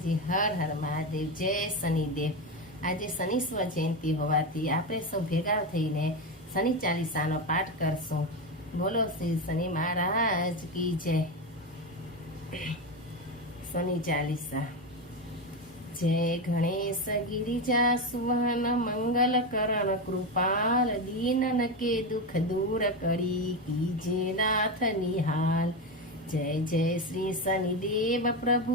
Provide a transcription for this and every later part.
માતાજી હર હર મહાદેવ, જય શનિદેવ. આજે શનિશ્વર જયંતિ હોવાથી આપણે સૌ ભેગા થઈને શનિ ચાલીસાનો પાઠ કરશું. બોલો શ્રી શનિ મહારાજ કી જય. શનિ ચાલીસા. જય ગણેશ ગિરિજા સુવન મંગલ કરણ કૃપાલ દીનન કે દુઃખ દૂર કરી, કીજે નાથ નિહાલ. જય જય શ્રી શનિદેવ પ્રભુ.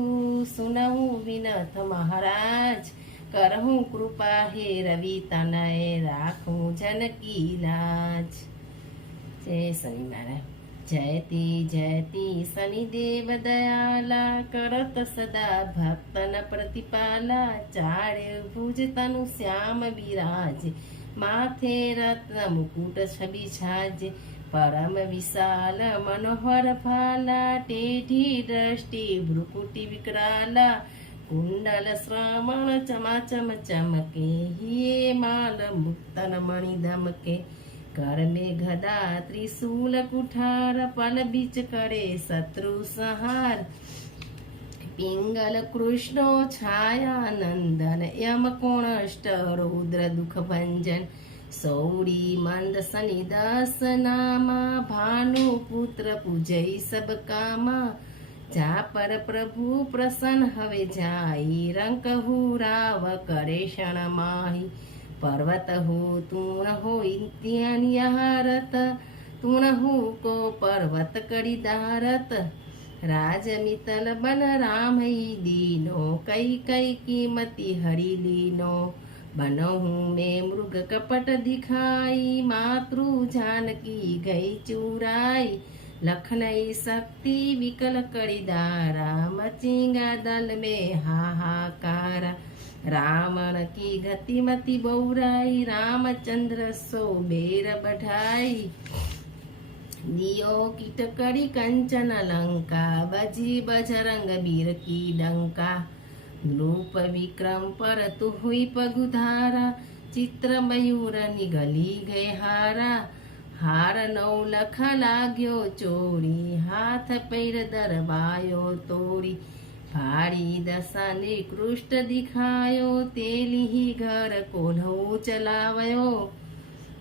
સુનવું વિનથ મહારાજ, કરહું કૃપા હે રવિ તનય, રાખું જનકી લાજ જય શનિ મહારાજ જયતિ જયતિ શનિદેવ દયાલા, કરત સદા ભક્તન પ્રતિપાલા, ચાળે ભુજ તનુ શ્યામ બિરાજ માથે રત્ન મુકુટ છબી છાજ પરમ વિશાલ મનોહર ફાલા ટેઢી દ્રષ્ટિ, ભ્રુકુટી વિકરાલા, કુંડલ શ્રમણ ચમાચમ ચમકે, હિયે માલ, મુક્તન મણિ ધમકે કર મે ગદા, ત્રિશૂલ કુઠાર, પલ બીચ કરે, શત્રુ સંહાર, પિંગલ કૃષ્ણો, છાયા નંદન, યમ કોણ રુદ્ર દુઃખ ભંજન સૌડી મંદ શનિ દસ નામા ભાનુ પુત્ર પૂજય સબ કામા જા પર પ્રભુ પ્રસન્ન હવે જાય રંકહુ રાવ કરે ક્ષણ માહી પર્વત હો તુણ હો ઇત્યાનિયારત તુણ હુ કો પર્વત કરી દારત રાજ મિતલ બન રામ દીનો કઈ કઈ કિંમતી હરી લીનો बनहु में मृग कपट दिखाई मातृ जानकी गई चुराई लखनई शक्ति विकल करिदारा मचिंगा दल में हाहाकार, रावण की गतिमति बौराई, रामचंद्र सो बेर बढ़ाई दियो कीट करी कंचन लंका, बजी बजरंग बीर की डंका નૃપ વિક્રમ પર તુહી પગુધારા ચિત્ર મયુર નિગલી ગઈ હારા હાર નવ લખ લાગ્યો ચોરી હાથ પૈર દરવાયો તોરી ભારી દશા નિકૃષ્ટ દિખાયો તેલી ઘર કોલ્હો ચલાવયો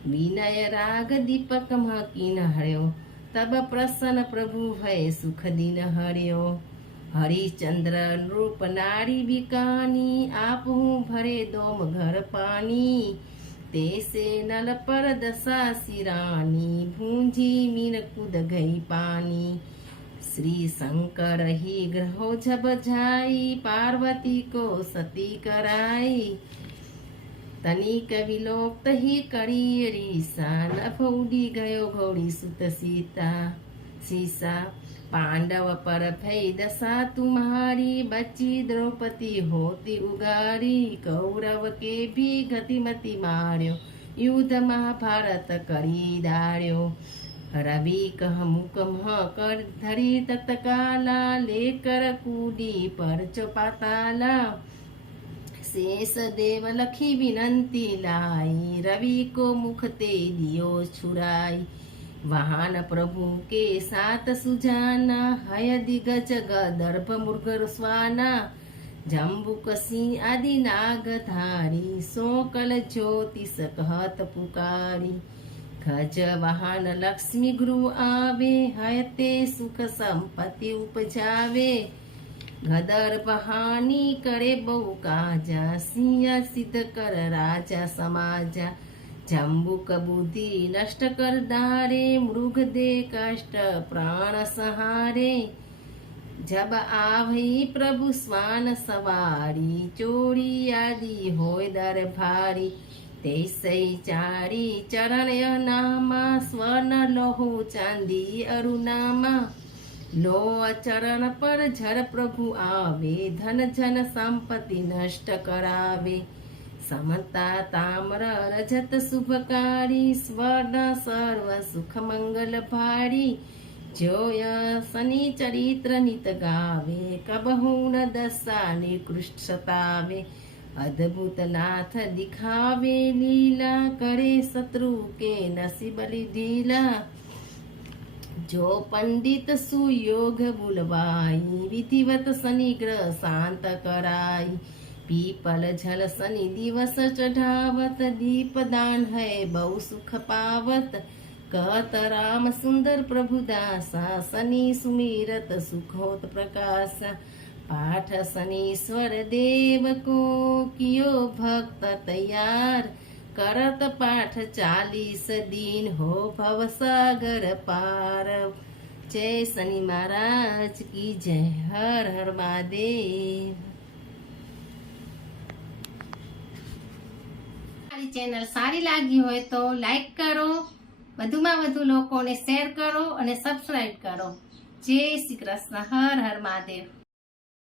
વિનય રાગ દીપક મકી નહળ્યો તબ પ્રસન્ન પ્રભુ ભય સુખ દિન હર્યો हरिश्चंद्र रूप नारी बिकानी आप हूँ भरे दोम घर पानी। तेसे नल पर दशा सिरानी, भूंजी मीन कुद गई पानी। श्री शंकर ही ग्रहो जब जाई, पार्वती को सती कराई। तनी कवि लोक ही करी, रीसा नभ उड़ी गयो घोड़ी सुत सीता। સીસા पांडव पर भई दशा तुम्हारी बची द्रौपदी होती उगारी, कौरव के भी गतिमति मार्यो, युद्ध महाभारत करी दार्यो। रवि कह मुकम कर धरी तत्काला, लेकर कूदी पर चौपाताला। शेष देव लखी विनंती लाई, रवि को मुख ते दियो छुराई। वाहन प्रभु के साथ सुजाना, हय दिगज गदर्भ मुर्गर स्वाना, जम्बुक सिंह आदि नाग धारी सोकल ज्योतिष कहत पुकारी। गज वाहन लक्ष्मी गुरु आवे हयते सुख संपत्ति उपजावे। गदर बहानी करे बहु काजा सिंह सिद्ध कर राजा समाजा। જંબુકબુદ્ધિ નષ્ટ કરદારે મૃગદે કષ્ટ, પ્રાણ સહારે. જબ આવી પ્રભુ સ્વાન સવારી, ચોરી આદિ હોય દર ભારી. તે ચારી ચરણ નામા સ્વર્ણ લોહુ ચાંદી અરુનામાં. લો ચરણ પર જર પ્રભુ આવે, ધન જન સંપત્તિ નષ્ટ કરાવે. संपत्ति नष्ट करावे समता ताम्र रजत शुभकारी स्वर्ण सर्व सुख मंगल भारी જોય શનિ ચરિત્ર નિત ગાવે કબહુ ન દશા નિકૃષ્ટ સતાવે અદ્ભુત નાથ દિખાવે લીલા કરે શત્રુ કે નસીબ લીધીલા જો પંડિત સુયોગ બોલવાઈ વિધિવત શનિ ગ્રહ શાંત કરાઈ પીપલ જલ શનિ દિવસ ચઢાવત, દીપદાન હૈ બહુ સુખ પાવત. કહત રામ સુંદર પ્રભુદાસા, શનિ સુમિરત સુખોત પ્રકાશ. પાઠ શનીશ્વર દેવ કો કિયો ભક્ત તૈયાર. કરત પાઠ ચાલીસ દિન હો ભવસાગર પાર. જય શનિ મહારાજ કી જય, હર હર મહાદેવ. મારી ચેનલ સારી લાગી હોય તો લાઈક કરો, વધુમાં વધુ લોકોને શેર કરો અને સબસ્ક્રાઈબ કરો. જય શ્રી કૃષ્ણ, હર હર મહાદેવ.